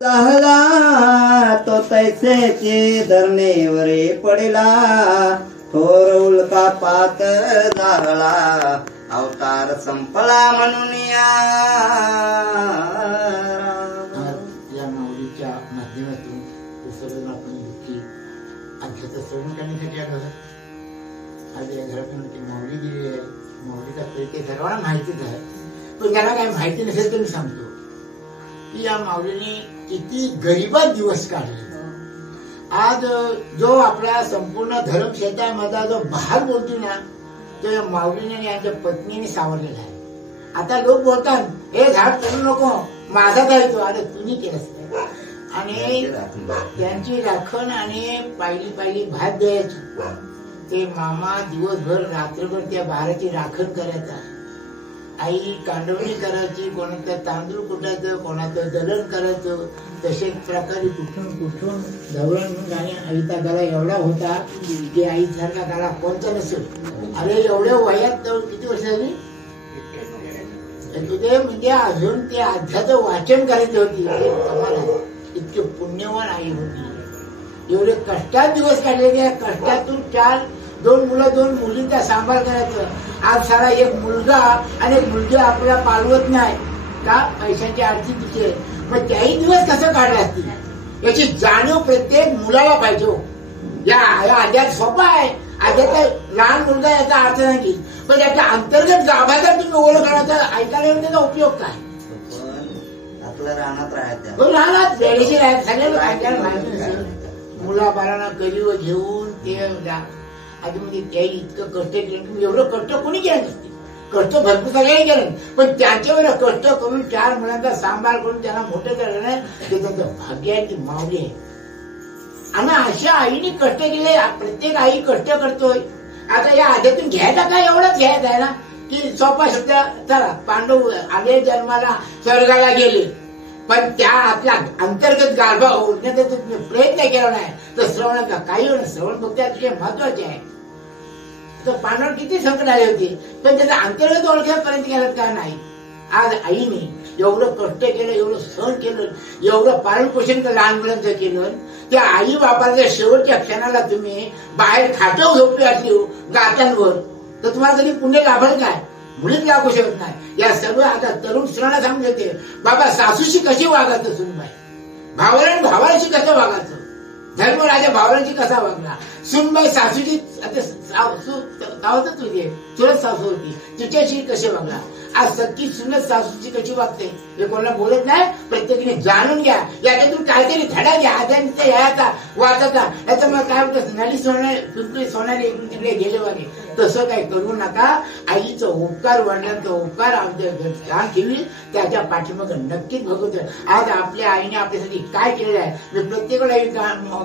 चाहला तो तैसेची धरणेवरे पडला, थोर उल्का पात जारला, अवतार संपला म्हणून या माऊलीच्या माध्यमातून सर्वजण आपण दुःखी आजचं श्रवण करण्यासाठी आलो. आज या घरातून माऊली दिली आहे. माऊलीचा परिचय सर्वांना माहितीच आहे, पण ज्याला काही माहिती नसेल तर मी सांगतो की या माऊलीने किती गरिबात दिवस काढले. आज जो आपल्या संपूर्ण धर्मक्षेत्रामधला जो बहार बोलतो ना, तो या माऊलीने आणि यांच्या पत्नीने सावरलेला आहे. आता लोक बोलतात हे झाड करू नको, माझा जायचो, अरे तुम्ही केलंस. आणि त्यांची राखण आणि पायली पायली भात द्यायची. ते मामा दिवसभर रात्रभर त्या बहाराची राखण करायचा. आई कांडवणी करायची, कोणाचं तांदूळ कुटायचं, कोणाचं दळण करायचं. तसेच प्रकारे कुठून कुठून धवळण आणि आईचा गळा एवढा होता की आईसारखा गळा कोणता नसेल. अरे एवढ्या वयात किती वर्ष झाली तुझे, म्हणजे अजून ते अध्याचं वाचन करायचं होती. इतके पुण्यवान आई होती. एवढे कष्टात दिवस काढले. त्या कष्टातून दोन मुलं दोन मुलींचा सांभाळ करायचं. आज सारा एक मुलगा आणि एक मुलगी आपल्याला पालवत नाही का, पैशाची अडचण तिथे. मग त्याही दिवस कसं काढले असतील याची जाणीव प्रत्येक मुलाला पाहिजे. या आद्यात सोपा आहे. आद्याचा लहान मुलगा याचा अर्थ नाही, पण त्याच्या अंतर्गत गाभाचा तुम्ही ओळख करायचा ऐकायला येऊन त्याचा उपयोग काय. रानात राहणार वेळेशी राहत सगळ्या ऐकायला माहिती नसेल. मुलाबाळांना करीव घेऊन ते आधी म्हणजे त्या इतकं कष्ट केलं. एवढं कष्ट कोणी केलं नसते. कष्ट भरपूर सगळ्यांनी केलं, पण त्यांच्यावर कष्ट करून 4 मुलांचा सांभाळ करून त्यांना मोठं केलं नाही, ते त्यांचं भाग्य आहे. ती माऊली आहे. आणि अशा आईने कष्ट केले. प्रत्येक आई कष्ट करतोय. आता या आध्यातून घ्यायचा काय, एवढंच घ्यायचं आहे ना की सोपा शब्द. चला पांडव आले जन्माला, स्वर्गाला गेले, पण त्या आपल्या अंतर्गत गाभा ओढण्याचा तुम्ही प्रयत्न केला नाही तर श्रवणाचा काही होणार. श्रवण भक्ती अतिशय महत्वाचे आहे. तर पांडव किती संकट आले होते, पण त्याचा अंतर्गत ओळखेपर्यंत गेलं का नाही. आज आईने एवढं कष्ट केलं, एवढं सहन केलं, एवढं पालन पोषण लहान मुलांचं केलं. त्या आई बापाच्या शेवटच्या क्षणाला तुम्ही बाहेर खाटव झोपली असली गात्यांवर, तर तुम्हाला कधी पुण्य लाभल काय. मुलीच लागू शकत नाही. या सर्व आता तरुण स्त्रियांना सांगून देते, बाबा सासूशी कशी वागायचं, सुनबाई भावाला भावाशी कसं वागायचं, धर्मराजा भावाची कसा वागला, सुनबाई सासूची सावतच होती, चुलत सासू होती, तिच्याशी कसे वागला. आज सख्खी सुनत सासूची कशी वागते हे कोणाला बोलत नाही. प्रत्येकाने जाणून घ्या, याच्यातून काहीतरी धडा घ्या. आद्यांचा याचा वाचाचा. याचं मग काय होतं, नली पिंपरी सोनारी इकडून तिकडे गेले वागे, तसं काही करू नका. आईचं उपकार वडिलांचा उपकार आमच्या छान ठेवी, त्याच्या पाठीमाग नक्कीच बघतो. आज आपल्या आईने आपल्यासाठी काय केलेलं आहे. मी प्रत्येकाला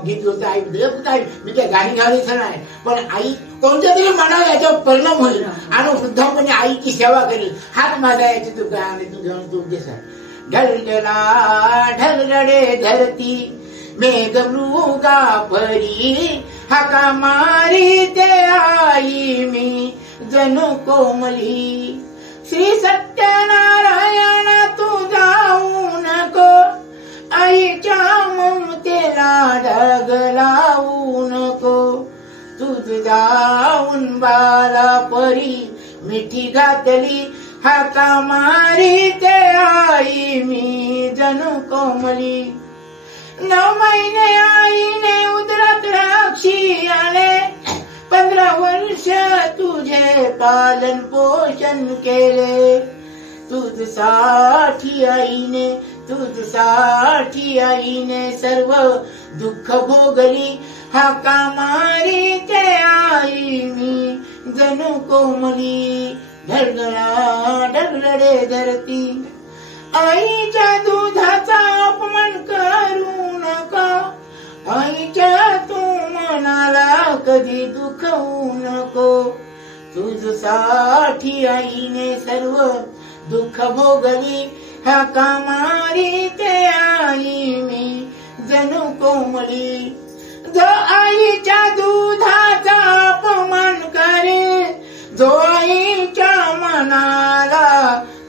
गीत होतं, आई देत आहे, मी त्या गाणी घालायचं नाही, पण आई कोणत्या तरी मनावर याच्यावर परिणाम होईल आणि वृद्धापणे आईची सेवा करेल. हाच माझा याची तू गाणे तू घेऊन तू उद्देश आहे. ढलढला ढलढडे धरती मेघमृगा परी, हाका मारी ते आई मी जणू कोमली. श्री सत्यनारायण तू जाऊ नको, आईच्या ममतेला ढग लावू नको. तुझ जाऊन बाला परी मिठी घातली, हाका मारी ते आई मी जणू कोमली. 9 महिने आईने उदरात राक्षी आले, 15 वर्ष तुझे पालन पोषण केले. तुझसाठी आईने सर्व दुःख भोगली, हाका मारी ते आई मी जणू कोमली. ढळढळा ढळढळे धरती, आईच्या दुधाचा अपमान करू नका, आईच्या तू मनाला कधी दुखवू नको. तुझसाठी आईने सर्व दुःख भोगली, हाका मारी ते आई मी जणू कोमली. जो आईच्या दुधाचा अपमान करे, जो आईच्या मनाला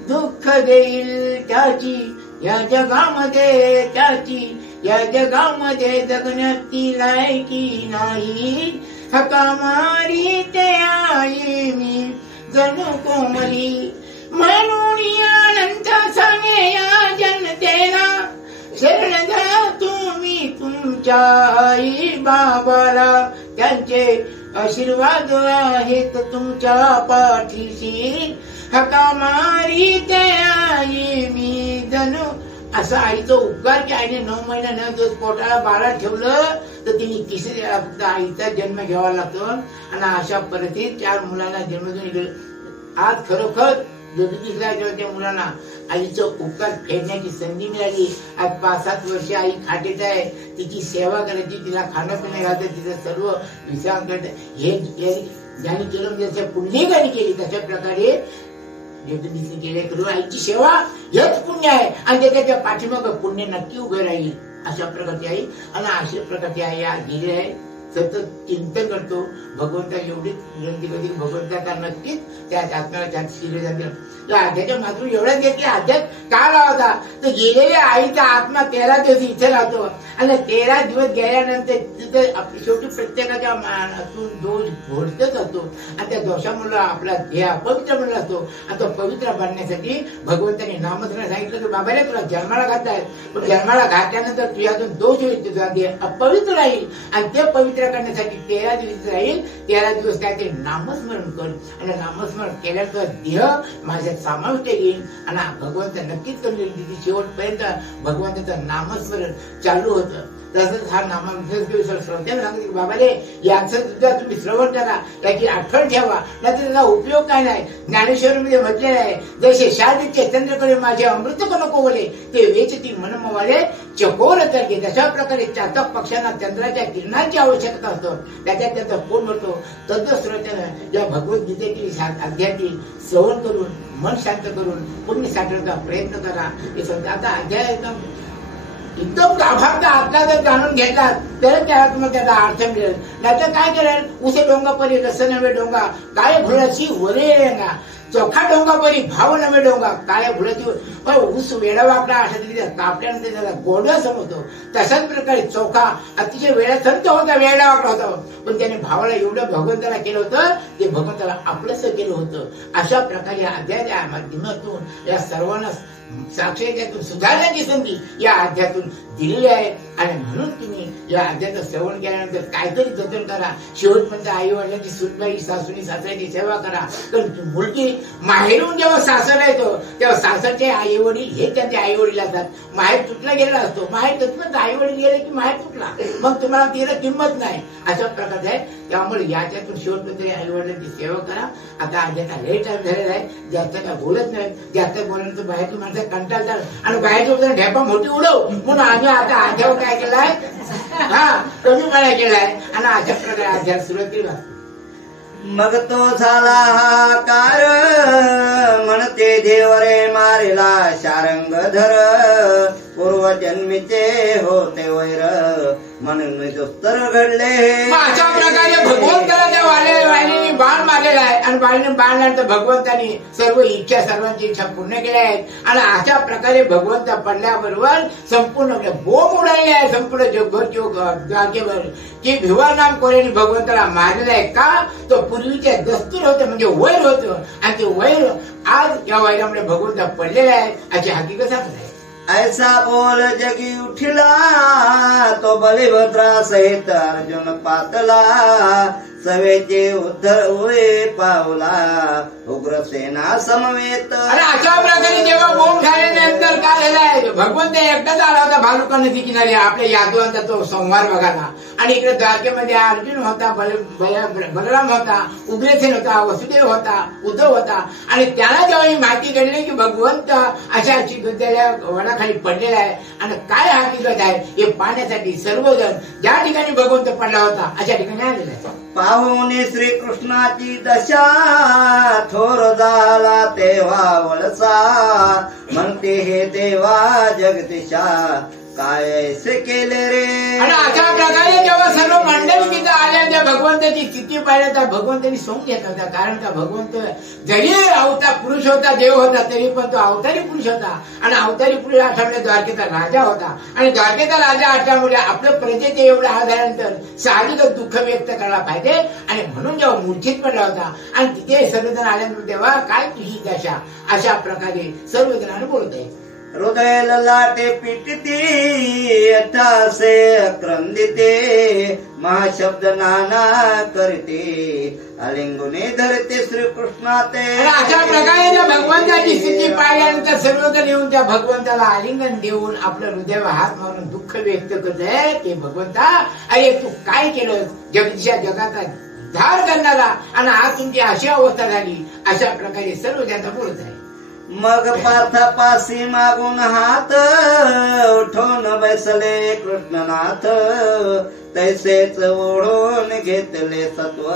दुःख देईल, त्याची या जगामध्ये त्याची, या जगामध्ये जगण्याची लायकी नाही. हका मारी ते आई मी जणू कोमली, म्हणून अनंत सांगे या जनतेला, शरण घ्या तुम्ही तुमच्या आई बाबाला. त्यांचे आशीर्वाद आहेत तुमच्या पाठीशी. हका मारी ते आई मी जणू, असा आईचा उपकार की आईने 9 महिना 9 दिवस पोटाला बाळा ठेवलं तर तिने तिसऱ्या आईचा जन्म घ्यावा लागतो. आणि अशा परिस्थितीत 4 मुलांना जन्म देऊन आज खरोखर जगदीशला त्या मुलांना आईचा उपकार फेडण्याची संधी मिळाली. आज 5-7 वर्ष आई खाटेत आहे. तिची सेवा करायची, तिला खाणं पिणं घालतं, तिचं सर्व विचार करत. हे ज्यांनी केलं म्हणजे जसं पुण्यकानी केली तशा प्रकारे जगदीशने केले. करून आईची सेवा हेच पुण्य आहे आणि त्याच्या पाठीमाग पुण्य नक्की उभं राहील. अशा प्रकारची आई आणि अशा प्रकारची आई आज गेली आहे. सतत चिंतन करतो भगवंता, एवढी विनंती करते की भगवंता नक्कीच त्या आत्म्याला त्यात शिरे जाते. त्याच्या मात्र एवढ्याच घेतली अध्यात का होता तर गेलेल्या आईचा आत्मा 13 दिवस इथे राहतो आणि 13 दिवस गेल्यानंतर तिथं शेवटी प्रत्येकाच्या मनातून दोष घोडतच असतो आणि त्या दोषामुळे आपला देह अपवित्र बनला असतो. आणि तो पवित्र बनण्यासाठी भगवंताने नामस्मरण सांगितलं की बाबाला तुला जन्माला घातलाय, पण जन्माला घातल्यानंतर तुझ्यातून दोष होईल, तुझा देह अपवित्र राहील आणि ते पवित्र करण्यासाठी 13 दिवस राहील. 13 दिवस काय ते नामस्मरण कर आणि नामस्मरण केल्यानंतर देह माझ्या समाविष्ट येईल आणि भगवंत नक्कीच कमी होईल. शेवटपर्यंत भगवंताचं नामस्मरण चालू होतं. तसंच हा नामस्मरण श्रोत्याला सांगतो की बाबाले याचं सुद्धा तुम्ही श्रवण करा, याची आठवण ठेवा, नाही त्याचा उपयोग काय नाही. ज्ञानेश्वरीमध्ये म्हटलेलं आहे जसे शारदीचे चंद्रकडे माझे अमृत नको बोले ते वेचती मनमवाले चकोर तर्के. तशा प्रकारे चातक पक्षांना चंद्राच्या किरणाची आवश्यकता असतो, त्याच्यात त्याचा पोट भरतो. तद्व श्रोत्यानं या भगवद्गीतेतील अध्यायातील श्रवण करून मन शांत करून पुण्य साठवण्याचा प्रयत्न करा. हे समजा आता अध्याय एकदम गाभारता आतला जर जाणून घेतलात तर त्याला तुम्हाला त्याचा अर्थ मिळेल. नाहीतर काय करेल, उसे डोंगा परी रस नव्हे डोंगा, काय भुळाची वरे रेंगा, चोखा डोंगा परी भाव नव्हे डोंगा, काय भुळाची ऊस वेळा वाकडा अशा तरी कापल्यानंतर त्याला गोडा समजतो. तशाच प्रकारे चोखा अतिशय वेळा संत होता, वेळा वाकडा होता, पण त्याने भावाला एवढं भगवंताला केलं होतं ते भगवंताला आपलंच केलं होतं. अशा प्रकारे अध्यायाच्या माध्यमातून या सर्वांना साक्षात्यातून सुधारण्याची संधी या अध्यायातून दिलेली आहे. आणि म्हणून तुम्ही या अध्यायाचं श्रवण केल्यानंतर काहीतरी जतन करा. शेवटपर्यंत आई वडिलांची सुनबाई सासूनी सासऱ्याची सेवा करा. कारण मुलगी माहेरून जेव्हा सासर येतो तेव्हा सासरचे आई वडील हे त्यांचे आई वडील असतात. माहेर तुटला गेलेला असतो, माहेर तुटलं आई वडील गेले की माहेर तुटला, मग तुम्हाला तिला किंमत नाही. अशा प्रकारचे आहे. त्यामुळे याच्यातून शेवटपर्यंत आई वडिलांची सेवा करा. आता अध्याचा लेट टाइम झालेला आहे, जास्त काय बोलत नाही. जास्त बोलल्यानंतर बाहेरची माणसं कंटाळतात आणि बाहेरच्या ढेपा मोठी उडव म्हणून आम्ही आता अध्यावर काय केलाय, कमीपणा केलाय आणि अशा प्रकारे अध्याय सुरुवात केला. मग तो झाला हाकार म्हणते देवरे मारेला शारंगधर, पूर्वजन्मीचे होते वैर म्हणून मी दुस्तर घडले. अशा प्रकारे भगवंताला त्या वाणीने बाण मारलेला आहे आणि बाणीने बाणल्यानंतर भगवंतानी सर्व इच्छा सर्वांची इच्छा पूर्ण केल्या आहेत. आणि अशा प्रकारे भगवंत पडल्याबरोबर संपूर्ण बोंब उडालेले आहे संपूर्ण जगभर जागेवर की भिवा नाम कोऱ्याने भगवंताला मारलेलं आहे. का तो पूर्वीचे दस्तूर होते म्हणजे वैर होतं आणि ते वैर आज या वैरामुळे भगवंत पडलेला आहे अशी हकीकत सांगत आहे. ऐसा बोल जगी उठिला तो बलिभद्रा सहित अर्जुन पातला, सवेचे उद्धर उळे पावला उग्रसेना समवेत. आणि अशा प्रकारे जेव्हा बोंब झाल्यानंतर काय झालंय, भगवंत एकटाच आला होता भालुका नदी किनारी आपल्या यादवांचा तो संहार बघायला. आणि इकडे द्वारकेमध्ये अर्जुन होता, बलराम होता, उग्रसेन होता, वसुदेव होता, उद्धव होता. आणि त्याला जेव्हा ही माहिती कळली की भगवंत अशा चिखलदऱ्या वडाखाली पडलेला आहे आणि काय हकीकत आहे हे पाहण्यासाठी सर्वजण ज्या ठिकाणी भगवंत पडला होता अशा ठिकाणी आलेला आहे. पाहुनी श्रीकृष्णाची दशा थोर झाला तेव्हा वळसा, म्हणते हे देवा जगदीशा काय ऐसे केले रे. आणि अशा प्रकारे जेव्हा सर्व मंडळी तिथं आल्या त्या भगवंताची स्थिती पाहिलं तर भगवंतानी सोंग घेतला होता. कारण का भगवंत जरी अवतार पुरुष होता, देव होता, तरी पण तो अवतारी पुरुष होता. आणि अवतारी पुरुष आठवले द्वारकेचा राजा होता. आणि द्वारकेचा राजा आठवले आपल्या प्रजेचे एवढं आल्यानंतर साहजिकच दुःख व्यक्त करायला पाहिजे. आणि म्हणून जेव्हा मूर्छित पडला होता आणि तिथे सर्वजण आल्यानंतर तेव्हा काय तुझी दशा, अशा प्रकारे सर्वजणांना बोलत आहे. हृदय ललाटे पिटती अठासे क्रंदिते महाशब्द नाना करते अलिंगुने धरते श्रीकृष्णाते. अशा प्रकारे त्या भगवंताची स्थिती पाहिल्यानंतर सर्वजण येऊन त्या भगवंताला आलिंगन देऊन आपल्या हृदयावर हात मारून दुःख व्यक्त करत आहे की भगवंता, अरे तू काय केलं, जगदीच्या जगाचा धार करणारा, आणि आज तुमची अशी अवस्था झाली. अशा प्रकारे सर्वजण बोलत आहे. मग पार्थापासी मागून हात उठून बसले कृष्णनाथ तैसेच ओढून घेतले सत्व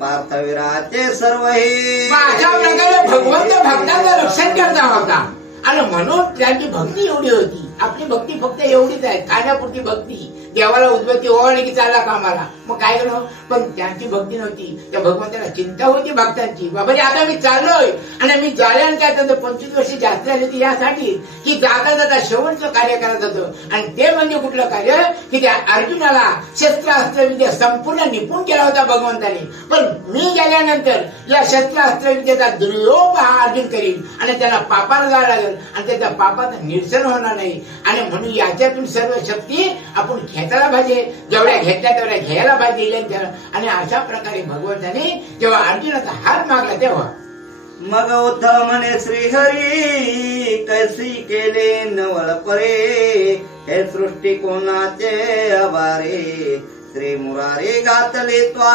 पार्थवीराचे सर्व हे. अशा प्रकारे भगवंत भक्ताचं रक्षण करता होता. आणि म्हणून त्यांची भक्ती एवढी होती. आपली भक्ती फक्त एवढीच आहे, खाण्यापुरती भक्ती. देवाला उद्बत्ती ओवाळली की चालला कामाला, मग काय करू. पण त्यांची भक्ती नव्हती. त्या भगवंताला चिंता होती भक्तांची. बाबा आता मी चाललोय आणि मी जाल्यानं काय त्याचं 25 वर्ष जास्त झाली होती यासाठी की जाता जाता शेवटचं कार्य करत होतं. आणि ते म्हणजे कुठलं कार्य की त्या अर्जुनाला शस्त्रास्त्र विद्या संपूर्ण निपुण केला होता भगवंताने. पण मी गेल्यानंतर या शस्त्रास्त्र विद्येचा दुर्योग हा अर्जुन करील आणि त्यांना पापाला जावं लागेल आणि त्याच्या पापाचं निरसन होणार नाही. आणि म्हणून याच्यातून सर्व शक्ती आपण घेतायला पाहिजे, जेवढ्या घेतल्या तेवढ्या घ्यायला पाहिजे. आणि अशा प्रकारे भगवंताने जेव्हा अर्जुनाचा हात मागला तेव्हा मग उद्धव म्हणे श्रीहरी कैसी केले नवल परे हे सृष्टी कोणाचे अभारे श्री मुरारी घातले त्वा.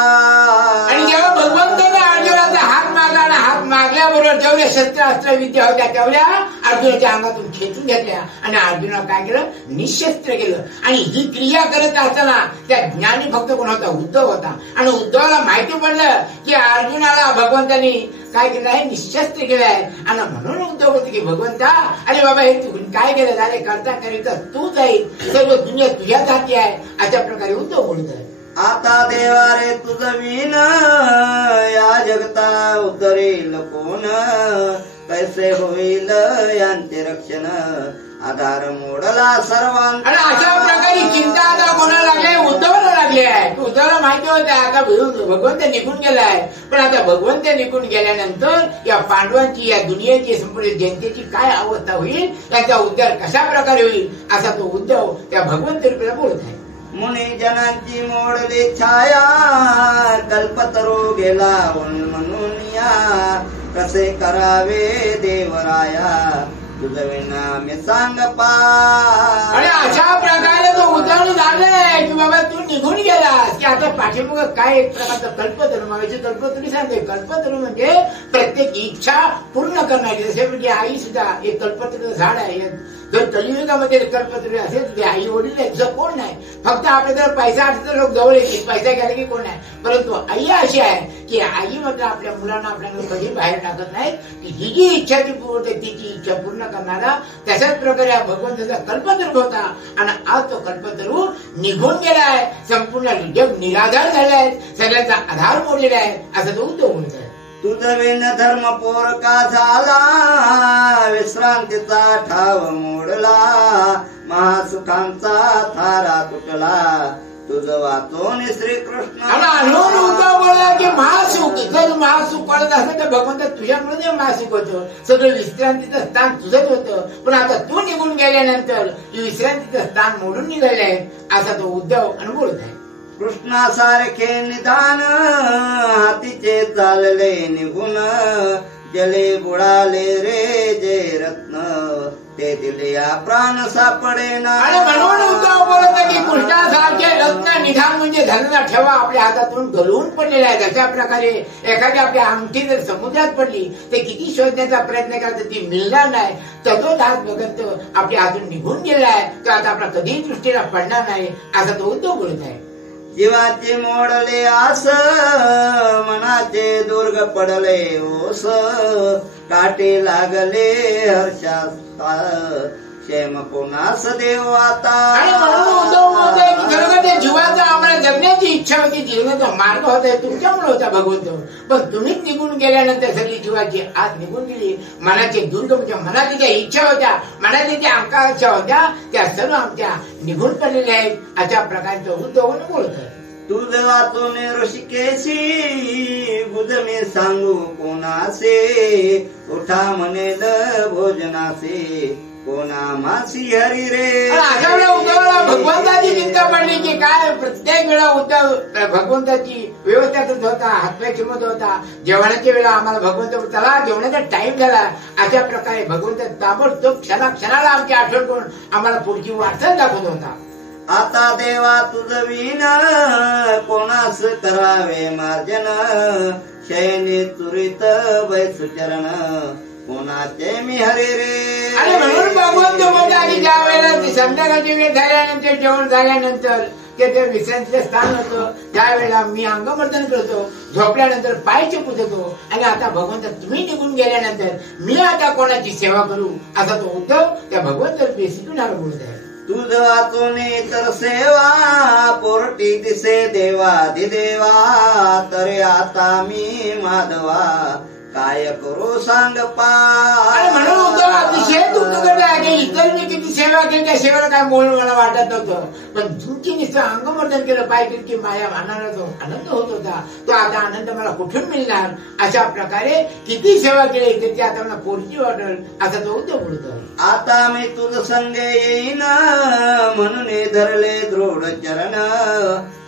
आणि जेव्हा भगवंताने अर्जुनाचा हात मागला आणि हात मागल्याबरोबर जेवढ्या शस्त्रास्त्र विद्या होत्या तेवढ्या अर्जुनाच्या अंगातून खेचून घेतल्या आणि अर्जुनाला काय केलं, निशस्त्र केलं. आणि ही क्रिया करत असताना त्या ज्ञानी भक्त कोण होता, उद्धव होता. आणि उद्धवाला माहिती पडलं की अर्जुनाला भगवंतानी काय केलं आहे, निशस्त्र केलं आहे. आणि म्हणून उद्धव बोलतो की भगवंता, अरे बाबा हे तू काय केलं, झाले करता करिता तूच आहे, सर्व दुनिया तुझ्याच हाती आहे. अशा प्रकारे उद्धव बोलत आहे. आता देवा रे तुझ विन या जगता उतरेल कोण कैसे होईल यांचे रक्षण आधार मोडला सर्वांचा. आणि अशा प्रकारे चिंता आता कोणाला लागली, उद्धवाला लागली आहे. उद्धवाला माहिती होतं आता भगवंत निघून गेलाय. पण आता भगवंत निघून गेल्यानंतर या पांडवांची, या दुनियेची, संपूर्ण जनतेची काय अवस्था होईल, याचा उद्धार कशा प्रकारे होईल, असा तो उद्धव त्या भगवंत रूपाला बोलत आहे. मुनी जनांची मोडली छाया कल्पतरू गेला म्हणून या कसे करावे देवराया तुझं विना मी सांग पा. आणि अशा प्रकारे तो उद्धव झालाय की बाबा तू निघून गेलास की आता पाठीमाग काय एक प्रकारचं कल्पतरू. माझी कल्पतरू सांगते, कल्पतरू म्हणजे प्रत्येक इच्छा पूर्ण करणारी. जसे म्हणजे आई सुद्धा एक कल्पतरूचं झाड आहे. जर कलियुगामध्ये कल्पतरू असेल ते आई वडील आहे, तुझं कोण नाही. फक्त आपल्या जर पैसा असेल तर लोक जवळ येतील, पैसा घ्यायला की कोण नाही. परंतु आई अशी आहे की आई मात्र आपल्या मुलांना आपल्याला कधी बाहेर टाकत नाही. की ही जी इच्छा ती पूर्ण तिची इच्छा पूर्ण करणारा तशाच प्रकारे हा भगवंताचा कल्पतरू होता. आणि आज तो कल्पतरू निघून गेलाय, संपूर्ण जग निराधार झालाय, सगळ्यांचा आधार मोडलेला आहे, असं तो उद्धव म्हणत आहे. तुझं विन धर्म पोर का झाला विश्रांतीचा ठाव मोडला महासुखांचा थारा तुटला तुझं वाचून श्रीकृष्ण. आणि उद्धव बोलला की महासुख, जर महासुख पडत असेल तर भगवंत तुझ्यामुळे ते महासुख होतं. सगळं विश्रांतीचं स्थान तुझंच होतं. पण आता तू निघून गेल्यानंतर विश्रांतीचं स्थान मोडून निघाले आहे, असा तो उद्धव आणि बोलत आहे. कृष्णासारखे निदान हातीचे चालले निघून जले बुडाले रे जे रत्न ते दिले या प्राण सापडेना. आणि म्हणून उद्धव बोलत आहे की कृष्णासारखे रत्न निधान म्हणजे धनना ठेवा आपल्या हातातून गलून पडलेला आहे. अशा प्रकारे एखादी आपल्या अंगठी जर समुद्रात पडली ते किती शोधण्याचा प्रयत्न करतात, ती मिळणार नाही. तसंच हात बघत आपल्या हातून निघून गेला आहे, तर आता आपला कधीही दृष्टीला पडणार नाही, असा तो उद्धव बोलत आहे. जीवाचे मोडले आस मनाचे दुर्ग पडले ओस काटे लागले हर्षास क्षेम कोणास देव आता. आणि म्हणून उद्धव बोलतोय की खरं ते जीवाचा आम्हाला जगण्याची इच्छा इच्छा होती, जीवनाचा मार्ग होता, तुमच्यामुळे होता भगवंत. पण तुम्हीच निघून गेल्यानंतर सगळी जीवाची आत निघून गेली. मनाचे दुर्ग म्हणजे मनात ज्या इच्छा होत्या, मनात ज्या आकांक्षा होत्या, त्या सर्व आमच्या निघून पडलेल्या आहेत. अशा प्रकारचं उद्धव बोलत आहे. तुझ वाचून ऋषिकेशी बुध मी सांगू कोणासे, उठा म्हणेल भोजनासे कोणा मासी हरी रे. अशा वेळेला उद्धवाला भगवंताची चिंता पडली की काय. प्रत्येक वेळा उद्धव भगवंताची व्यवस्था करत होता, हातपाय चिमत होता. जेवणाच्या वेळा आम्हाला भगवंत चला जेवणाचा टाइम झाला. अशा प्रकारे भगवंत ताबडतोब क्षणाला आमची आठवण करून आम्हाला पुढची वाटचाल दाखवत होता. आता देवा तुझ विन कोणास करावे मार्जन, शयनी चुरित बैसु चरण कोणाचे मी हरे रे. आणि म्हणून भगवंत म्हणतो आणि ज्या वेळेला संध्याकाळची वेळ झाल्यानंतर, जेवण झाल्यानंतर ते विश्रांतीचं स्थान होतं, त्यावेळेला मी अंगमर्दन करतो, झोपल्यानंतर पाय पुजतो. आणि आता भगवंत तुम्ही निघून गेल्यानंतर मी आता कोणाची सेवा करू, असा तो उद्धव त्या भगवंत बेसिकून बोलत आहे. तुझ वाचून तर सेवा पोरटी दिसे देवाधिदेवा, तरी आता मी माधवा काय करू सांग पा. म्हणून उद्धव अतिशय दुःख करत आहे की इतर मी किती सेवा केली, त्या सेवेला काय मोल मला वाटत नव्हतं. पण तुमची नुसतं अंगमर्दन केलं पाहिजे की माझ्या मनाला जो आनंद होत होता, तो आता आनंद मला कुठून मिळणार. अशा प्रकारे किती सेवा केली त्याची आता मला पोरची वाटेल, असा तो उद्धव बोलतो. आता मी तुझ संगे येईन म्हणून धरले दृढ चरण,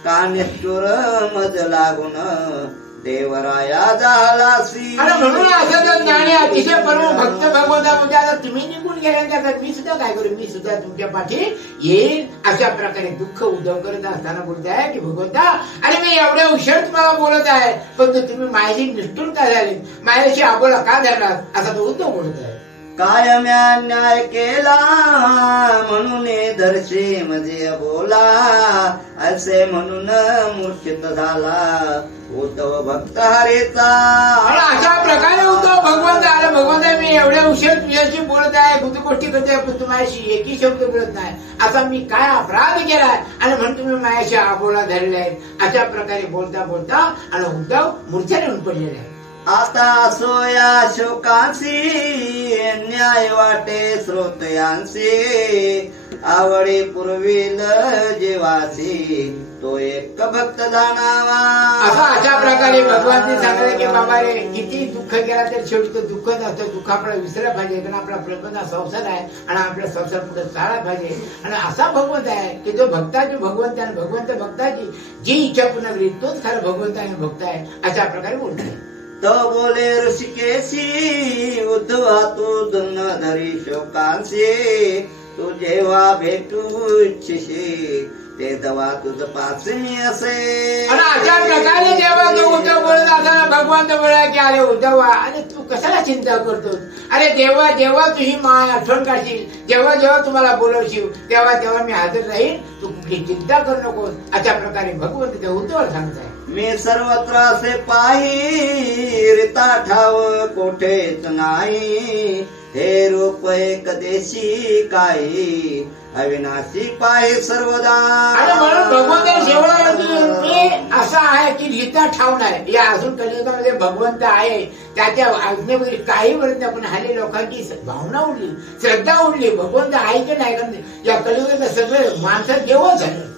कानेश्वर मज लागून देवराया झालासी. म्हणून असं जर ज्ञानी अतिशय परम भक्त भगवंता म्हणजे आता तुम्ही निघून गेल्यानंतर मी सुद्धा काय करू, मी सुद्धा तुमच्या पाठी येईल. अशा प्रकारे दुःख उद्धव करत असताना बोलत आहे की भगवंता अरे मी एवढ्या उशीर तुम्हाला बोलत आहे, पण तुम्ही माझ्याशी निष्ठुर का झाले, माझ्याशी आबोला का धरलात, असा तो उद्धव बोलत आहे. काय म्या न्याय केला म्हणून दर्शे मध्ये बोला, असे म्हणून मूर्छित झाला उद्धव भक्त हरेचा. अशा प्रकारे उद्धव भगवंत आला. भगवंता मी एवढ्या उशीर तुझ्याशी बोलत आहे, बुद्ध गोष्टी करते, पण तुम्हाला एकही शब्द बोलत नाही, असा मी काय अपराध केलाय आणि म्हणून तुम्ही माझ्याशी आबोला धरले आहेत. अशा प्रकारे बोलता बोलता आणि उद्धव मूर्छेने येऊन पडलेले आहे. आता सोया शोकांशी न्याय वाटे श्रोतयांशी, आवडी पुरविल जीवासी तो एक भक्त जाणावा. अशा प्रकारे भगवानने सांगितलं की बाबा रे किती दुःख केला तर शेवटी तो दुःखच असतं. दुःख आपल्याला विसरला पाहिजे, कारण आपला प्रबंध संसार आहे आणि आपला संसार पुढे चालला पाहिजे. आणि असा भगवंत आहे की जो भक्ताची भगवंत आणि भगवंत भक्ताची जी इच्छा पूर्ण करी तोच खरा भगवंत आणि भक्त आहे. अशा प्रकारे बोलतो. तो बोले ऋषिकेशी उद्धवा तू धन धरी शोकांशी, तू जेव्हा भेटू इच्छिशी ते दवा तुझ पाच मी असे. अशा प्रकारे जेव्हा तो उद्धव बोलत असताना भगवंत बोला की अरे उद्धवा अरे तू कशाला चिंता करतोस, अरे जेव्हा जेव्हा तुझी आठवण काढशील, जेव्हा जेव्हा तुम्हाला बोलवशील तेव्हा तेव्हा मी हजर राहील, तू कुठली चिंता करू नकोस. अशा प्रकारे भगवंत त्या उद्धवाला सांगत आहे. मी सर्वत्र असे पाही रिता ठाव कोठेच नाही, हे रूप एक देशी काही अविनाशी पाहे सर्वदा. आणि म्हणून भगवंताने शेवट मी असा आहे की रिता ठाव नाही. या अजून कलियुगामध्ये भगवंत आहे, त्याच्या आज्ञेमध्ये काही वरत नाही, पण हल्ली लोकांची भावना उडली, श्रद्धा उडली. भगवंत आहे की नाही, कारण या कलियुगात सगळे माणसं देवच झालं.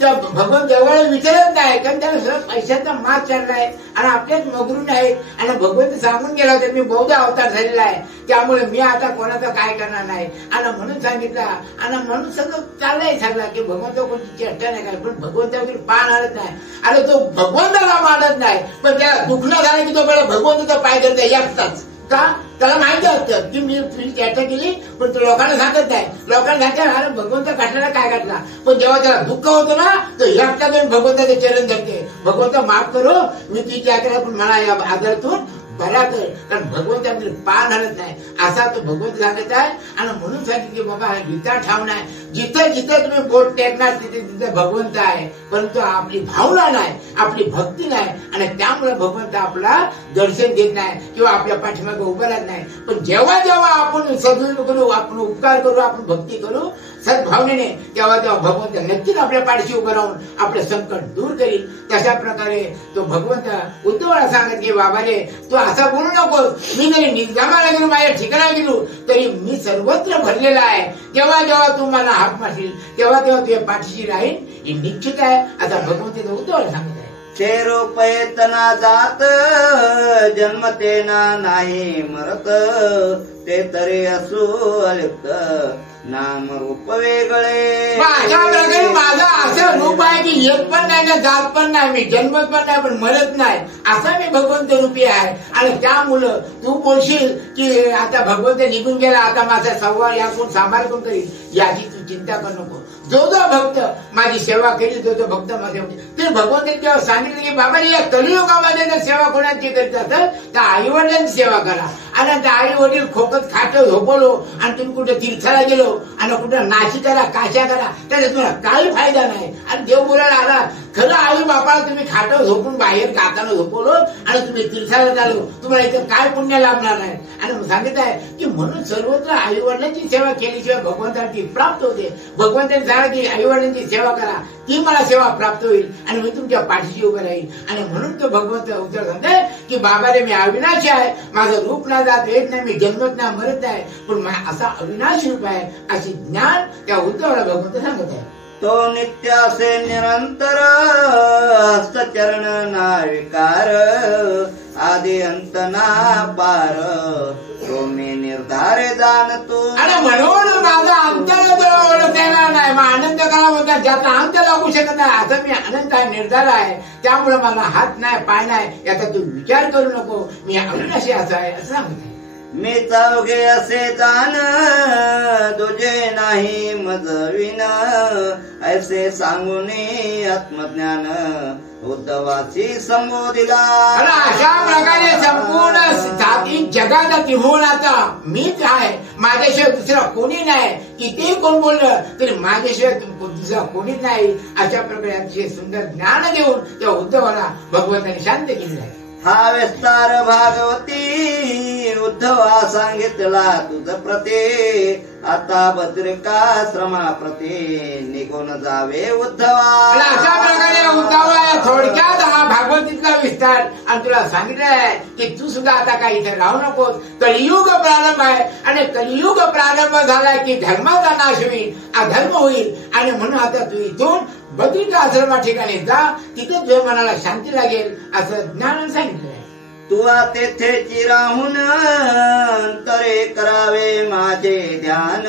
त्या भगवंत देवाला विचारत नाही, कारण त्याला सगळं पैशाचा मास चढलाय आणि आपल्याच मगरून आहेत. आणि भगवंत सांगून गेला होता मी बौद्ध अवतार झालेला आहे, त्यामुळे मी आता कोणाचं काय करणार नाही. आणि म्हणून सांगितलं आणि म्हणून सगळं चाललंय सगळं की भगवंत कोणती चेष्टा नाही काय, पण भगवंताकडे पाय हलत नाही. आणि तो भगवंताला मानत नाही, पण त्याला दुखणं झालं की तो पहिला भगवंताचा पाय करता एकटाच का, त्याला माहिती असतं की मी तुझी चर्चा केली, पण तो लोकांना सांगत नाही. लोकांना सांगतात अरे भगवंत काढला काय काढला, पण जेव्हा त्याला दुःख होतं ना तो एकटा जाऊन भगवंताचे चरण धरते. भगवंत माफ करू मी तुझी चर्चा, पण मला या आदरातून बरा कर, कारण भगवंतामध्ये पान हलत नाही असा तो भगवंत सांगत आहे. आणि म्हणून सांगितलं की बाबा गीता ठाव नाही, जिथं जिथं तुम्ही बोट टेकणार तिथे तिथे भगवंत आहे, परंतु आपली भावना नाही, आपली भक्ती नाही. आणि त्यामुळे भगवंत आपला दर्शन देत नाही किंवा आपल्या पाठीमागे उभं राहत नाही. पण जेव्हा जेव्हा आपण सद्गुण करू, आपण उपकार करू, आपण भक्ती करू, सद्भावनेने, तेव्हा भगवंत नक्कीच आपल्या पाठीशी उभं राहून आपलं संकट दूर करील. तशा प्रकारे तो भगवंत उद्धवाला सांगत की बाबा रे, तू असा बोलू नको, मी जरी निर्धामाला गेलो, माझ्या ठिकाणा गेलो तरी मी सर्वत्र भरलेला आहे. जेव्हा जेव्हा तू मला हाक मारशील तेव्हा तेव्हा तुझ्या पाठीशी राहील, हे निश्चित आहे. आता भगवंत उद्धवाला सांगत आहे, ते रूपयतना जात जन्मतेना नाही मरत, ते तरी असू अलिप्त नाम रूप वेगळे. अशा प्रकारे माझं असं रूप आहे की येत पण नाही ना जात पण नाही, मी जन्मत पण नाही पण मरत नाही, असा मी भगवंत रूपी आहे. आणि त्यामुळं तू बोलशील की आता भगवंत निघून गेला, आता माझा संवाद या कोण सांभाळ कोण करील, याची तू चिंता करू नको. जो जो भक्त माझी सेवा केली, जो जो भक्त माझ्या ते भगवंतांनी जेव्हा सांगितलं की बाबा या कलियुगामध्ये जर सेवा कोणाची करीत असेल तर आई वडिलांची सेवा करा. आणि त्या आई वडील खोकत खाटं झोपवलो आणि तुम्ही कुठे तीर्थाला गेलो आणि कुठं नाशिकाला काशा करा, त्याचा तुम्हाला काही फायदा नाही. आणि देव बोलायला आला, खरं आई बापाला तुम्ही खाटं झोपून बाहेर गाताना झोपवलो आणि तुम्ही तीर्थाला झालो, तुम्हाला इथं काय पुण्य लाभणार नाही. आणि सांगितलं आहे की म्हणून सर्वत्र आई वडिलांची सेवा केल्याशिवाय भगवंताची प्राप्त होते. भगवंतांनी सांगा की आई वडिलांची सेवा करा, ती मला सेवा प्राप्त होईल आणि मी तुमच्या पाठीशी उभं राहील. आणि म्हणून तो भगवंत उत्तर सांगते की बाबा रे, मी अविनाशी आहे, माझं रूप नाही जात येत नाही, मी जन्मत नाही मरत आहे, पण असा अविनाशी रूप आहे, अशी ज्ञान त्या उद्धवाला भगवंत सांगत आहे. तो नित्य असे निरंतर हस्तचरण ना विकार, आदि अंत ना पार, तो मी निर्धारे जाणतो. आणि म्हणून माझा अंत ओळखता नाही, मग आनंद काळ होता ज्याचा अंत लागू शकत नाही, असं मी अनंत आहे, निर्धार आहे. त्यामुळे मला हात नाही पाय नाही याचा तू विचार करू नको, मी अविनाशी असं आहे असं सांगत आहे. मी चावगे असे जाण तुझे नाही मज विन, ऐसे सांगून आत्मज्ञान उद्धवाची संबोधिला. अशा प्रकारे संपूर्ण जाती जगाचा त्रिभुवन आता मीच आहे, माझ्याशिवाय दुसरा कोणी नाही. कितीही कोण बोललं तरी माझ्याशिवाय दुसरा कोणीच नाही. अशा प्रकारे अतिशय सुंदर ज्ञान देऊन त्या उद्धवाला भगवंताने शांत केलेलं आहे. हा विस्तार भागवती उद्धवा सांगितला तुझ प्रते, आता बद्रिकाश्रमा प्रते निघून जावे उद्धवा. अशा प्रकारे उद्धवा थोडक्यात हा भागवतीतला विस्तार आणि तुला सांगितलंय की तू सुद्धा आता काही इथे राहू नकोस. कलियुग प्रारंभ आहे आणि कलियुग प्रारंभ झाला की धर्माचा नाश होईल, अधर्म होईल. आणि म्हणून आता तू इथून बद्रिका आश्रमा ठिकाणी जा, तिथे तुझ्या मनाला शांती लागेल असं ज्ञान सांगितलंय. तुला तेथे राहून तरे करावे माझे ध्यान,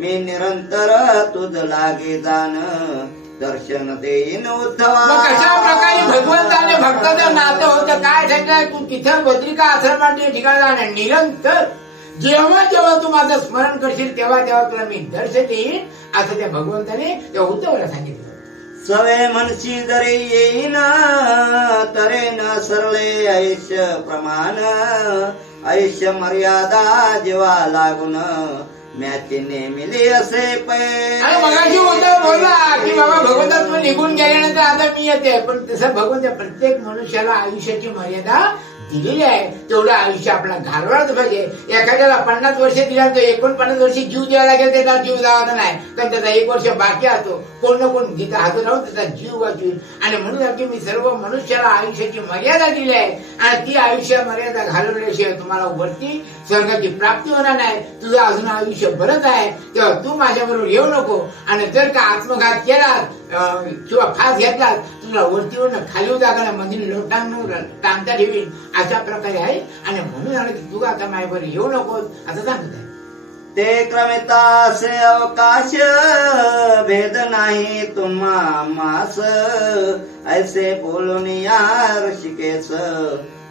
मी निरंतर तुझ लागे जाण, दर्शन देईन उद्धवा. कशा प्रकारे भगवंताने भक्ताचं नातं होतं काय ठरलंय, तू तिथं बद्रिका आश्रमाच्या ठिकाणी जाणं निरंतर. जेव्हा जेव्हा तू माझं स्मरण करशील तेव्हा तेव्हा तुला मी दर्शन देईन असं त्या भगवंताने त्या उद्धवाला सांगितलं. सवे मनशी जरी येईन तरे न सरले आयुष्य प्रमाण, आयुष्य मर्यादा जेव्हा लागून मॅची नेमिली असे पै. मगाशी उद्धव बोलला की बाबा भगवंता तुम्ही निघून गेल्यानंतर आता मी येते, पण तसं भगवंत प्रत्येक मनुष्याला आयुष्याची मर्यादा दिलेली आहे. तेवढं आयुष्य आपला घालवायला पाहिजे. एखाद्याला 50 वर्ष दिला तर 49 वर्षी जीव द्यायला लागेल, त्याचा जीव जावाचा नाही, कारण त्याचा 1 वर्ष बाकी असतो. कोण ना कोण जिथं हजर राहून त्याचा जीव वाचवेल. आणि म्हणून की मी सर्व मनुष्याला आयुष्याची मर्यादा दिली आहे आणि ती आयुष्य मर्यादा घालवल्याशिवाय तुम्हाला वरती स्वर्गाची प्राप्ती होणार नाही. तुझं अजून आयुष्य बरंच आहे, तेव्हा तू माझ्याबरोबर येऊ नको. आणि जर का आत्मघात केला किंवा फास घेतला तुला वरतीवर खाली जागा मंदिर लोटांग टांगता ठेवील अशा प्रकारे आहे. आणि म्हणून की तू आता माझ्याबरोबर येऊ नकोस असं सांगत आहे. ते क्रमितासे अवकाश भेद नाही तुम्हा मास, ऐसे बोलून या ऋषिकेश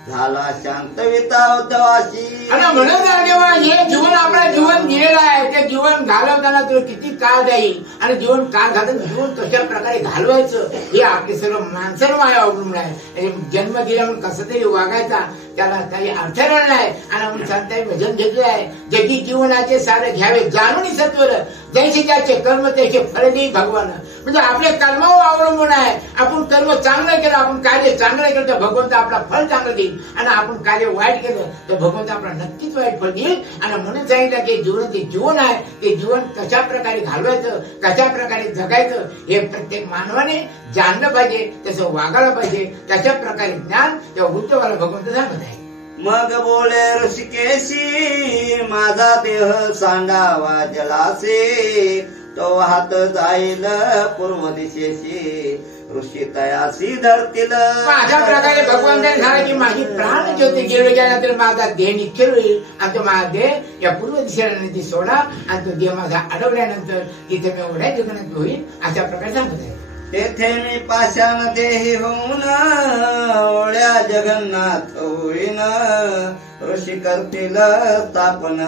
झाला शांत विता उद्धवाशी. म्हणून जेव्हा हे जीवन आपलं जीवन दिलेलं आहे ते जीवन घालवताना तुला किती काळ जाईल आणि जीवन काळ घालून जीवन कशा प्रकारे घालवायचं हे आपले सर्व माणसाला माझ्या अवलंबून आहे. जन्म दिला म्हणून कसं तरी वागायचा त्याला काही अर्थ राहिला नाही. आणि आपण संतांनी भजन घेतलं आहे, जगी जीवनाचे सारे घ्यावे जाणून सत्वर, जैसे ज्याचे कर्म त्याचे फळ देई भगवान. म्हणजे आपल्या कर्मावर अवलंबून आहे. आपण कर्म चांगलं केलं, आपण कार्य चांगलं केलं तर भगवंत आपला फळ चांगलं देईल, आणि आपण कार्य वाईट केलं तर भगवंत आपला नक्कीच वाईट फळ देईल. आणि म्हणून सांगितलं की जीवन आहे ते जीवन कशा प्रकारे घालवायचं, कशा प्रकारे जगायचं हे प्रत्येक मानवाने जाणलं पाहिजे, तसं वागायला पाहिजे. तशा प्रकारे ज्ञान त्या उद्धवाला भगवंत सांगत आहे. मग बोले ऋषिकेशी माझा देह सांडावा जलासे, तो हात जाईल पूर्व दिशेशी, ऋषी तयासी धरतील. अशा प्रकारे भगवंताने सांगा की माझी प्राण ज्योती गेल्यानंतर माझा देह निश्चल होईल, आणि तो माझा देह या पूर्व दिशेला नदी सोडा, आणि तो देह माझा अडवल्यानंतर तिथे मी एवढ्या जगण्यात होईल. अशा प्रकारे सांगत आहे. तेथे मी पाषाण देही होऊन ओळ्या जगन्नाथ होईन, ऋषी करतील स्थापन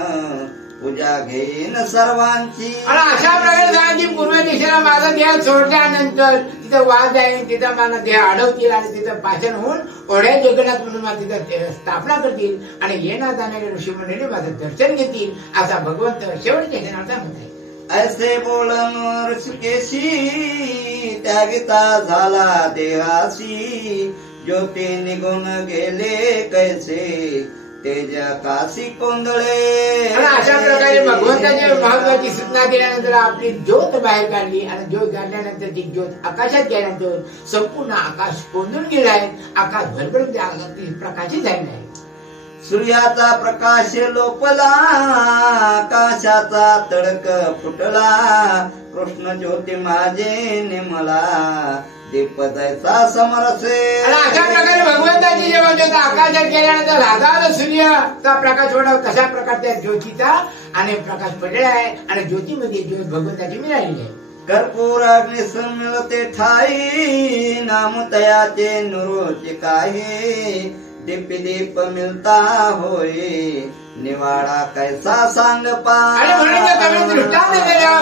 पूजा घेईन सर्वांची. आणि अशा प्रकारे सांगा की पूर्व दिशेला माझा देह सोडल्यानंतर तिथं वाद आहे, तिथं माझा देह अडवतील, आणि तिथं पाषाण होऊन ओढ्या जगन्नाथ म्हणून मला तिथं स्थापना करतील, आणि येणार जाणारे ऋषी मंडळी माझं दर्शन घेतील. असा भगवंत शेवटच्या क्षणाला सांगत आहे. ऐसे बोलन ऋषिकेशी त्यागिता झाला देहासी, ज्योती निघून गेले कैसे तेज काशी कोंदळे. अशा प्रकारे भगवंताची महत्वाची सूचना दिल्यानंतर आपली ज्योत बाहेर काढली, आणि ज्योत काढल्यानंतर ती ज्योत आकाशात गेल्यानंतर संपूर्ण आकाश कोंदून गेले आहे. आकाश भरभरून प्रकाशित झाले आहे. सूर्याचा प्रकाश लोपला, आकाशाचा तडक फुटला, कृष्ण ज्योती माझे निमला, दीप जैसा समरसे. अशा प्रकारे भगवंताची जेव्हा ज्योत आकाशात गेल्यानंतर हजार सूर्याचा प्रकाश पडला, तशा प्रकारच्या ज्योतीचा आणि प्रकाश पडलेला आहे, आणि ज्योतीमध्ये ज्योत भगवंताची मिळालेली आहे. कर्पूर अग्निसन मिळते ठाई, नाम तयाचे नुरोचे काही, दीप दीप मिळता होय निवाडा कैसा सांग पा.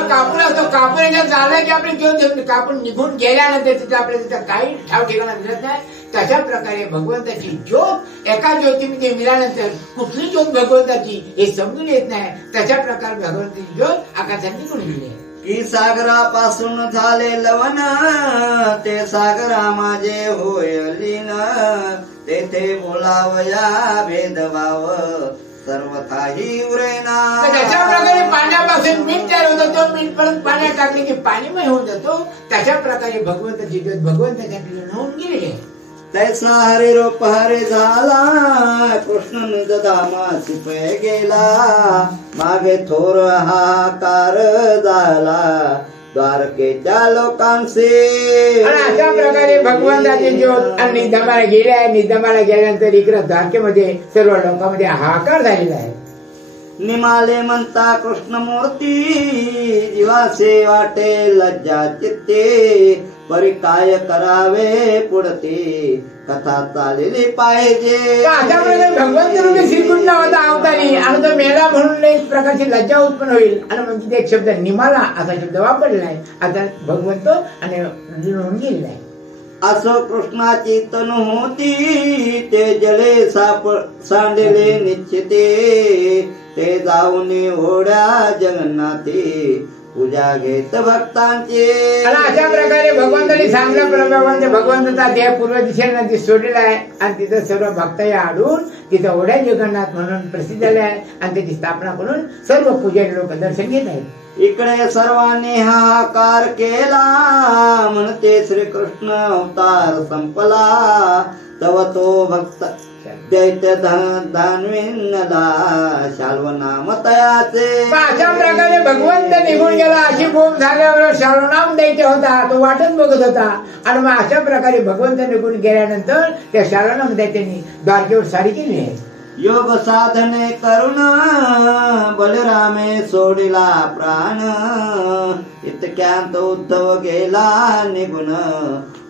कापूर असतो, कापुराच्या झाला की आपली ज्योत कापून निघून गेल्यानंतर तिथे आपल्या तिथं काही ठाव ठिकाणा मिळत नाही. तशा प्रकारे भगवंताची ज्योत एका ज्योतीमध्ये मिळाल्यानंतर कुठली ज्योत भगवंताची हे समजून येत नाही. तशा प्रकारे भगवंताची ज्योत आकाशात निघून गेली आहे. की सागरापासून झाले लवन, ते सागरा माझे होय लीन, तेथे बोलावया भेदभाव सर्व काही उरेना. त्याच्या प्रकारे पाण्यापासून मीठ तयार होतं, तो मीठ परत पाण्यात टाकले की पाणीमय होऊन जातो. तशा प्रकारे भगवंताची ज्योत भगवंताच्या होऊन गेली आहे. तैसा हरे रूप हरे झाला, कृष्ण निज धामासी पै गेला, मागे थोर हाकार झाला द्वारकेच्या लोकांचे. अशा प्रकारे भगवंताची ज्योत आणि निधमाला गेले आहे. निधमाला गेल्यानंतर इकडे द्वारकेमध्ये सर्व लोकांमध्ये हाहाकार झालेला आहे. निमाले म्हणता कृष्णमूर्ती, जीवासे वाटे लज्जा चित्ते, परी काय करावे पुढते कथा चालली पाहिजे. अशा प्रकारे भगवंत म्हणजे श्रीकृष्ण होता अवतारी, आणि तो मेला म्हणून एक प्रकारची लज्जा उत्पन्न होईल, आणि म्हणजे एक शब्द निमाला असा शब्द वापरलेला आहे. आता भगवंत आणि होऊन गेलेला आहे. असो कृष्णाची तनु होती, ते जले सांडले निश्चिते, ते जाऊन ओढ्या जगन्नाथे पूजा घेत भक्तांची. अशा प्रकारे भगवंतांनी सांगल्याप्रमाणे भगवंताचा देह पूर्व दिशेला नदी सोडलेला आहे, आणि तिथं सर्व भक्त आढळून तिथं ओढ्या जगन्नाथ म्हणून प्रसिद्ध झाले आहे, आणि त्याची स्थापना करून सर्व पुजारी लोक दर्शन घेत आहेत. इकडे सर्वांनी हाकार केला, म्हणते श्रीकृष्ण अवतार संपला, तव तो भक्त दैत्य दानवीनला शाल्व नाम तयाचे. अशा प्रकारे भगवंत निघून गेला, अशी बोंब झाल्यावर शाल्वनाम दैत्य होता, तो वाटच बघत होता. आणि मग अशा प्रकारे भगवंत निघून गेल्यानंतर त्या शाल्वनाम दैत्याने द्वारकेवर सारी केली आहे. योग साधने करुण बलरामे सोडिला प्राण, इतक्यांत उद्धव गेला निघून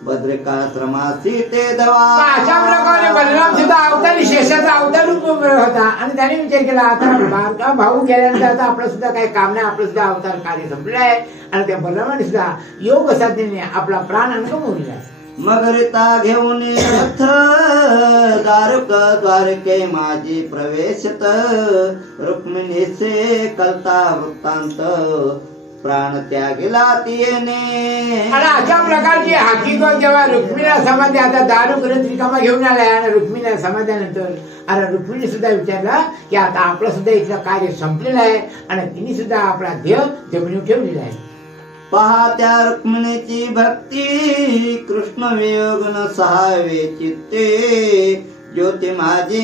भद्रिकाश्रमासी ते दवा. अशा प्रकारे बलराम सुद्धा अवतारी शेषाचा अवतार रूप होता, आणि त्याने विचार केला आता भाऊ गेल्यानंतर आता आपलं सुद्धा काही काम नाही, आपलं सुद्धा अवतार कार्य संपलं आहे. आणि त्या बलरामाने सुद्धा योग साधनेने आपला प्राण गमावलेला आहे. मग रीता घेऊन रथ द्वारके माझी प्रवेशत रुक्मिणीचे कलता वृत्तांत प्राण त्यागला तिने. आणि अशा प्रकारची हकीकत जेव्हा रुक्मिणीला समाधी आता दारू करत रिकामा घेऊन आलाय आणि रुक्मिणीला समाध्यानंतर आणि रुक्मिणी सुद्धा विचारला की आता आपलं सुद्धा इथलं कार्य संपलेलं आहे आणि तिने सुद्धा आपला देह जमिनीवर ठेवलेला आहे. पहा त्या रुक्मिणीची भक्ती कृष्ण वियोग न सहावे चित्ते ज्योती माझी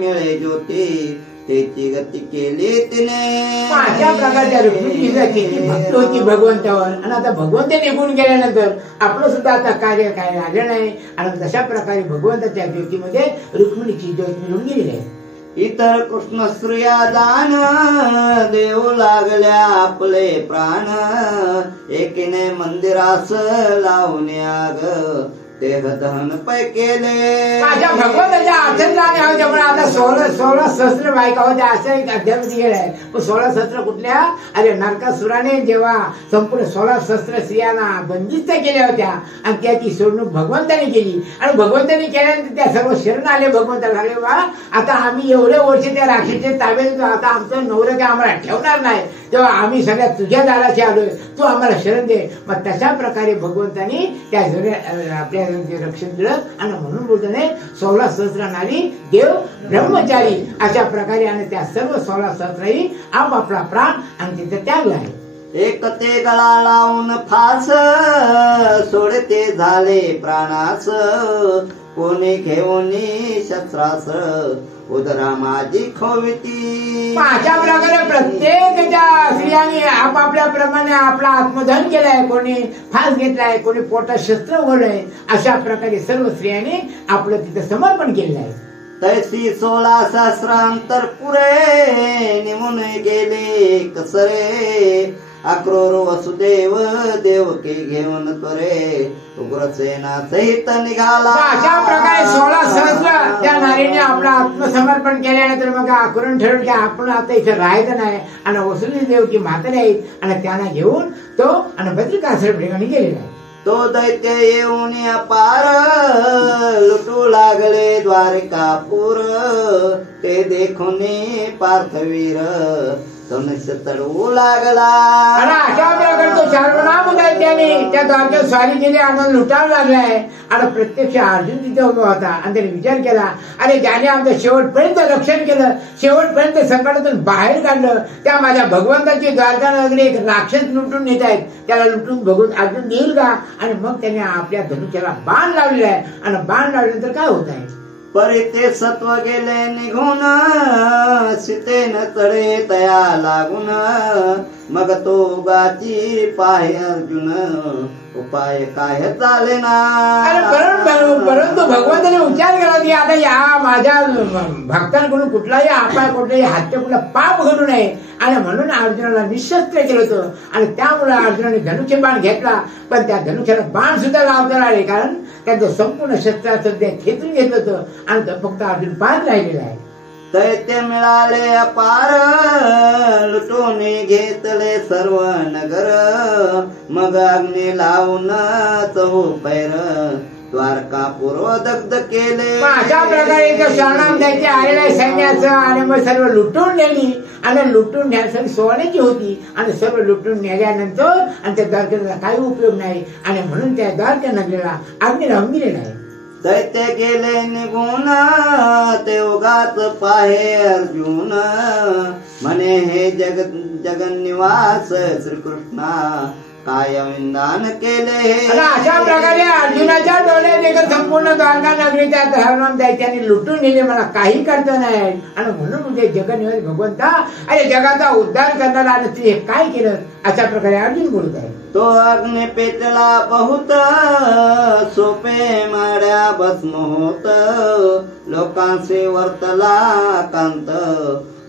मिळे ज्योती त्याची गती केली तिने. अशा प्रकारच्या रुक्मिणीला किती भक्त होती भगवंतावर आणि आता भगवंत निघून गेल्यानंतर आपलं सुद्धा आता कार्य काय राहिलं नाही आणि तशा प्रकारे भगवंताच्या ज्योतीमध्ये रुक्मिणीची ज्योत मिळून गेलेली आहे. इतर कृष्ण स्त्रिया दान देऊ लागल्या आपले प्राण एकीने मंदिरास लावून आग देह दहन पै केले. माझ्या भगवंताच्या अर्चनाने त्यामुळे आता 16 सहस्त्र बायका होत्या असं एक अध्याय आहे. पण 16 सहस्त्र कुठल्या? अरे नरकासुराने जेव्हा संपूर्ण 16 सहस्त्र स्त्रियांना बंदिस्त केल्या होत्या आणि त्याची सोडणूक भगवंताने केली आणि भगवंताने केल्यानंतर त्या सर्व शरण आले भगवंताला. आले बा आता आम्ही एवढे वर्ष त्या राक्षीचे ताब्यात येतो, आता आमचं नवरं काय आम्हाला ठेवणार नाही, तेव्हा आम्ही सगळ्या तुझ्या दाराशी आलोय, तू आम्हाला शरण दे. मग तशा प्रकारे भगवंतानी त्या आपल्या रक्षण दिलं आणि म्हणून बोलताना 16 सहस्र नारी देव ब्रह्मचारी अशा प्रकारे आणि त्या सर्व 16 सहस्रही आपापला प्राण आणि तिथे त्याग आहे. एक ते गळा लावून फास सोडते झाले प्राणास कोणी घेऊन शस्त्रास उदरा माझी खोविती. अशा प्रकारे प्रत्येक ज्या स्त्रियांनी आपापल्या प्रमाणे आपला आत्मधन केलाय, कोणी फास घेतलाय, कोणी पोटात शस्त्र उघडलंय. अशा प्रकारे सर्व स्त्रियांनी आपलं तिथे समर्पण केलेलं आहे. तैसी 16 सहस्रांतर पुरे निमून गेले कसरे अक्रूर वसुदेव देवकी घेऊन त्वरे उग्रसेना सहित निघाला. अशा प्रकारे 16 सहस्र त्या नारीने आपलं आत्मसमर्पण केल्यानंतर मग अक्रूरने ठरवलं की आपण आता इथे राहायचं नाही आणि वसुदेव देवकी म्हातारे आहेत आणि त्यांना घेऊन तो आणि बद्रिकाश्रम ठिकाणी गेलेला आहे. तो दैत्य येऊन अपार लुटू लागले द्वारकापूर ते देखून पार्थवीर धनुष्य चढवू लागला. आणि अशा प्रकारे तो सर्वनाम दैत्याने त्या द्वारकेत स्वारी केली आणि लुटायला लागलाय. आणि प्रत्यक्ष अर्जुन तिथे उभा होता आणि त्याने विचार केला, अरे ज्याने आमचं शेवटपर्यंत रक्षण केलं, शेवटपर्यंत संकटातून बाहेर काढलं, त्या माझ्या भगवंताची द्वारका नगरी एक राक्षस लुटून नेत आहेत, त्याला लुटून बघून अर्जुन येईल का? आणि मग त्याने आपल्या धनुष्याला बाण लावलेला आहे आणि बाण लावल्यानंतर काय होत आहे? परी ते सत्व गेले निघून सीतेन तडे तया लागून मग तो उगाची पाय अर्जुन उपाय काय झाले ना. परंतु भगवंताने विचार केला की आता या माझ्या भक्तांकडून कुठलाही अपाय कुठलाही हत्या कुठला पाप घडू नये आणि म्हणून अर्जुनाला निशस्त्र केलं होतं आणि त्यामुळे अर्जुनाने धनुष्य बाण घेतला. पण त्या धनुष्याला बाण सुद्धा लावता आले कारण त्यांचं संपूर्ण शस्त्र सध्या खेचून घेतलं होतं आणि फक्त अर्जुन पाहत राहिलेला आहे. दैत्य मिळाले अपार लुटून घेतले सर्व नगर मग अग्नी लावून चहू पैर द्वारका पूर्व दग्ध केले. अशा प्रकारे शरणाम द्यायचे आलेल्या सैन्याचं आणि मग सर्व लुटून नेली आणि लुटून न्यायसाठी सोन्याची होती आणि सर्व लुटून नेल्यानंतर आणि त्या द्वारकेला काही उपयोग नाही आणि म्हणून त्या द्वारका नगरीला अग्नी लावून गेलेला आहे. दैत्य गेले निघून ते उगाच पाहे अर्जुन म्हणे हे जगन्निवास श्रीकृष्णा काय विंदान केले. अशा प्रकारे अर्जुनाच्या डोळ्यात एक संपूर्ण द्वारका नगरीच्या धर्म दैत्याने लुटून नेले, मला काही करता नाही आणि म्हणून म्हणजे जगन्निवास भगवंता अरे जगाचा उद्धार करणारा आणि तू हे काय केलं अशा प्रकारे अर्जुन बोलत आहे. तो अग्नि पेटला बहुत सोपे माड्या भस्म होत लोकांचे वर्तला कांत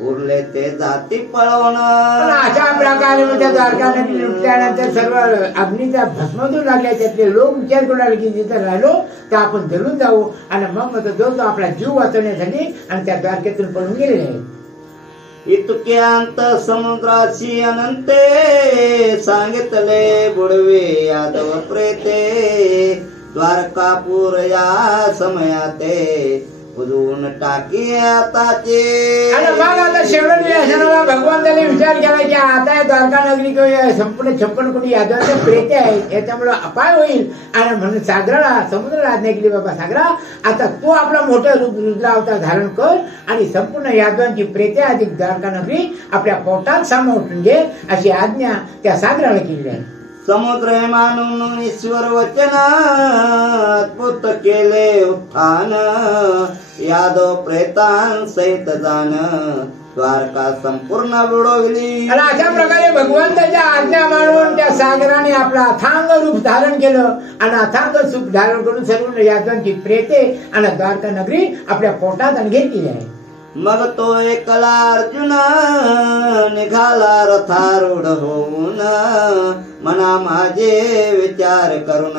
उरले ते जाती पळवण. अशा प्रकारे त्या द्वारका नगरी लुटल्यानंतर सर्व अग्नीचा भस्म देऊ लागले. त्यातले लोक विचार करू लागले की जिथं राहिलो तर आपण जळून जाऊ आणि मग जो आपला जीव वाचवण्यासाठी आणि त्या द्वारकेतून पळून गेलेले आहे. इतके अंत समुद्राची अनंते सांगितले बुडवे यादव प्रेते द्वारकापूर या समयाते उजवून टाकी आताचे. आणि मग आता शेवटी व्यासनाला भगवंताने विचार केला की आता द्वारका नगरी किंवा संपूर्ण 56 कोटी यादवांचे प्रेते आहेत, याच्यामुळे अपाय होईल. आणि म्हणून सागराला समुद्राला आज्ञा केली, बाबा सागरा आता तू आपला मोठा रूप रुद्र अवतार धारण कर आणि संपूर्ण यादवांची प्रेते अधिक द्वारका नगरी आपल्या पोटात सामावून घे, अशी आज्ञा त्या सागराला केली आहे. समुद्र मानून ईश्वर वचन अद्भुत केले उत्थान. यादव प्रेतान सहित जाण द्वारका संपूर्ण बुडवली. आणि अशा प्रकारे भगवंताच्या आज्ञा मानून त्या सागराने आपला अथांग रूप धारण केलं आणि अथांग रूप धारण करून सर्व यादवांची प्रेते आणि द्वारका नगरी आपल्या पोटात घेतली आहे. मग तो एकला अर्जुन निघाला रथारूढ होऊन. मना माझे विचार करून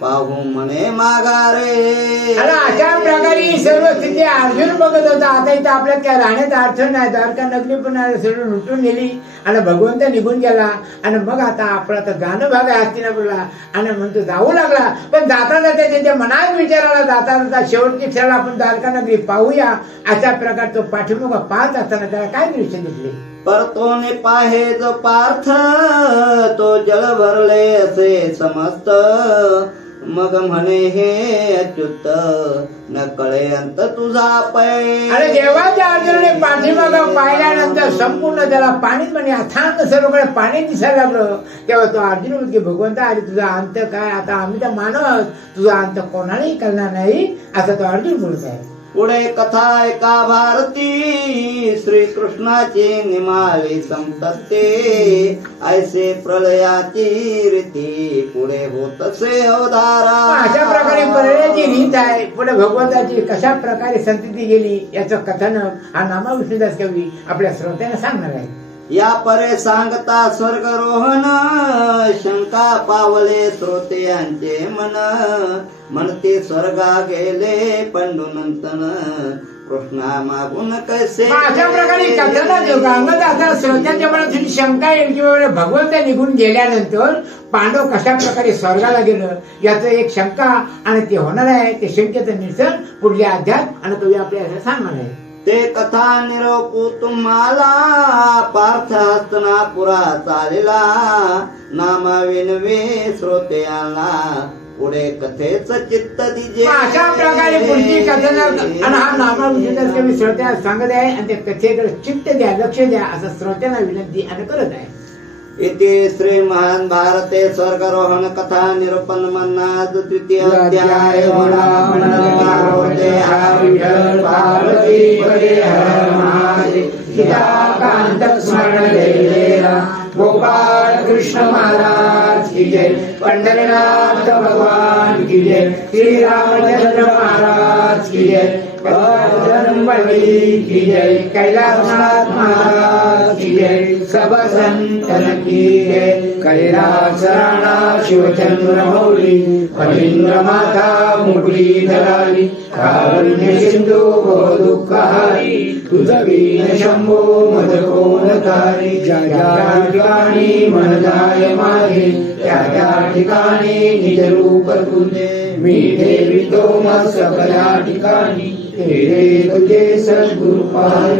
पाहू म्हणे माघारे. आणि अशा प्रकारे सर्व स्थिती अर्जुन बघत होता. आता इथं आपल्यात काय राहण्याचा अर्थ नाही, द्वारका नगरी पण सर्व लुटून गेली आणि भगवंत निघून गेला. आणि मग आता आपला तर गाणं भाग आहे हस्तिनापूरला आणि म्हणतो जाऊ लागला. पण जाता जाता त्याच्या मनात विचाराला जाता जाता शेवटची क्षण आपण द्वारका नगरी पाहूया, अशा प्रकार तो पाठीमागं पाहत असताना त्याला काय दृश्य दिसले. परतोने पाहे जो पार्थ तो जल भरले असे समस्त. मग म्हणे हे अच्युत न कळे अंत तुझा पै. आणि देवाच्या अर्जुनाने पाठीमागं पाहिल्यानंतर संपूर्ण त्याला पाणीच म्हणजे अथांग सर्वकडे पाणी दिसायला लागलं. तेव्हा तो अर्जुन म्हणतो की भगवंता अरे तुझा अंत काय, आता आम्ही तर मानव, तुझा अंत कोणालाही कळणार नाही, असं तो अर्जुन बोलत आहे. पुढे कथा एका भारती श्रीकृष्णाची निमाली संतते. ऐसे प्रलयाची रीती पुढे होत असे अवधारा. अशा प्रकारे प्रलयाची रीत आहे, पुढे भगवंताची कशा प्रकारे संतती गेली याचं कथन हा नामा विष्णुदास कवी आपल्या श्रोत्यांना सांगणार आहे. या परे सांगता स्वर्गरोहन शंका पावले श्रोत्यांचे मन. म्हणते स्वर्गा गेले पंडुनंतन कृष्णा मागून कैसे. अशा प्रकारे कथनात आता श्रोत्यांच्या मनात थोडी शंका येईल की भगवंत निघून गेल्यानंतर पांडव कशा प्रकारे स्वर्गाला गेलं याचं एक शंका आणि ते होणार आहे. ते शंकेचं निरसन पुढल्या अध्यात आणि कवी आपल्याला सांगणार आहे. ते कथा निरोपू तुम्हाला पार्थ हस्तिनापुरा चालेला. नामा विनवे श्रोत्याला पुढे कथेच चित्त दिजे. अशा प्रकारे पुढची कथन आणि हा नामा विष्णुदास कवी श्रोत्याला सांगत आहे आणि त्या कथेकडे चित्त द्या, लक्ष द्या असं श्रोत्यांना विनंती आणि करत आहे. इति श्री महान भारते स्वर्गरोहण कथा निरूपण मन्नाद द्वितीय अध्याय. गोपाल कृष्ण महाराज की जय, पंढरीनाथ भगवान की जय, श्री रामचंद्र महाराज की जय, बजरंगबली की जय, कैलासनाथ महाराज की जय, सब संतन की जय. कैलास राणा शिवचंद्र मौली फणींद्र माता मुरली धराली. कारुण्य सिंधू दुःखहारी तुझवीन शंभो मद कोणतारी. ज्या ज्या ठिकाणी मन जाय माझे त्या त्या ठिकाणी निज रूप तुझे. मी ठेवितो मग सगळ्या ठिकाणी तेरे तुझे सद्गुरु पाय.